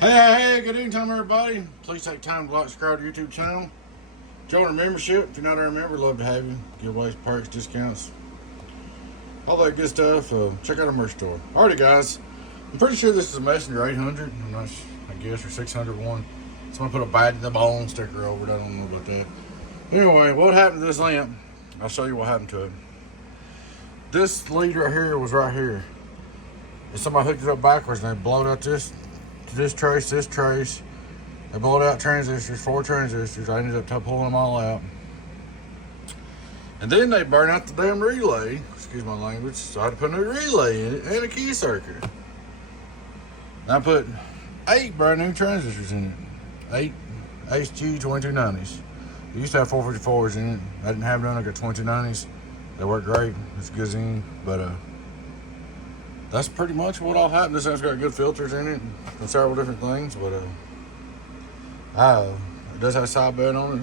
Hey, good evening time, everybody. Please take time to like, subscribe to our YouTube channel. Join our membership. If you're not a member, love to have you. Giveaways, perks, discounts, all that good stuff. Check out our merch store. Alrighty, guys. I'm pretty sure this is a Messenger 800. I'm not sure, I guess, or 601. Someone put a bite in the bone sticker over it. I don't know about that. Anyway, what happened to this lamp? I'll show you what happened to it. This lead right here was right here. And somebody hooked it up backwards and they blowed out this trace. They blowed out transistors, 4 transistors. I ended up pulling them all out. And then they burned out the damn relay. Excuse my language. So I had to put a new relay in it and a key circuit. And I put 8 brand new transistors in it. 8 HG 2290s. They used to have 454s in it. I didn't have none. I got 2290s. They work great. It's good zine. But that's pretty much what all happened. This thing's got good filters in it and several different things. But it does have a side bed on it.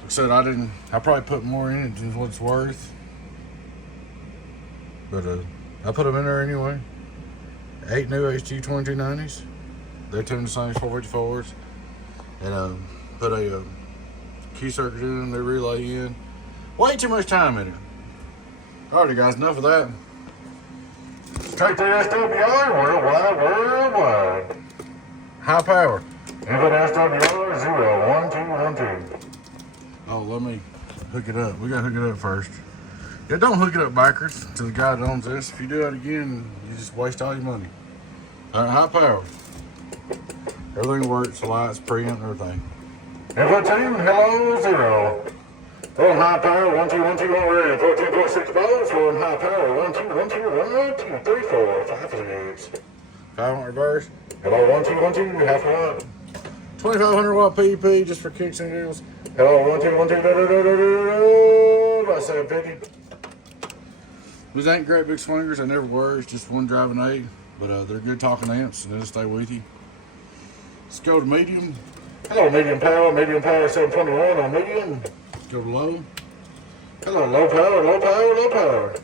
Like I said, I probably put more in it than what it's worth. But I put them in there anyway. 8 new HG 2290s. They tune the same as 454s. And put a key circuit in, the relay in. Way too much time in it. Alrighty, guys, enough of that. Straight to SWR, worldwide. High power. Input SWR 01212. Oh, let me hook it up. We gotta hook it up first. Yeah, don't hook it up backwards to the guy that owns this. If you do that again, you just waste all your money. Alright, high power. Everything works, the lights, preamp, everything. Input 2, hello, 0. On high power, 1212 over 14.6 volts. On high power, 1212, 1, 2, 3, 4, 5 6. 5 on reverse. Hello, 1212, half watt. 2500 watt PEP just for kicks and giggles. Hello, 1212, about 750. These ain't great big swingers, they never were. It's just one driving 8, but they're good talking amps and they'll stay with you. Let's go to medium. Hello, medium power 721 on medium. Go to low. Hello, low power.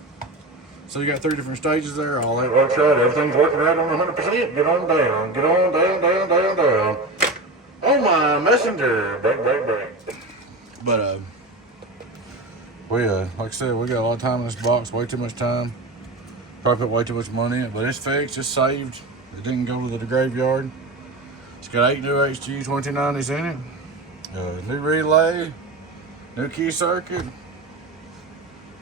So you got 3 different stages there. All that works right. Everything's working right on 100%. Get on down. Get on down. Oh my messenger. Break. But we like I said, we got a lot of time in this box. Way too much time. Probably put way too much money in it. But it's fixed. It's saved. It didn't go to the graveyard. It's got 8 new HG 2090s in it. New relay. New key circuit.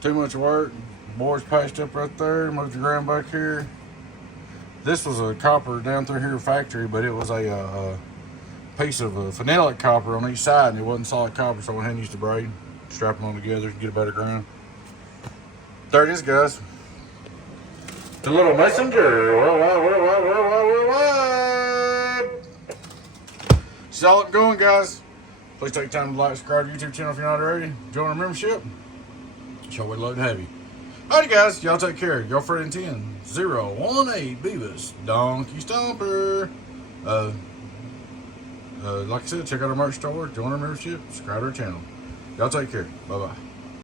Too much work. Board's patched up right there. Moved the ground back here. This was a copper down through here factory, but it was a piece of phenolic copper on each side, and it wasn't solid copper, so I went ahead and used the braid. Strap them on together to get a better ground. There it is, guys. The little messenger. Worldwide. Solid going, guys. Please take time to like, subscribe to our YouTube channel if you're not already. Join our membership. Sure, we'd love to have you. Alrighty, guys. Y'all take care. Y'all Fred and 10 018 Beavis Donkey Stomper. Like I said, check out our merch store. Join our membership. Subscribe to our channel. Y'all take care. Bye-bye.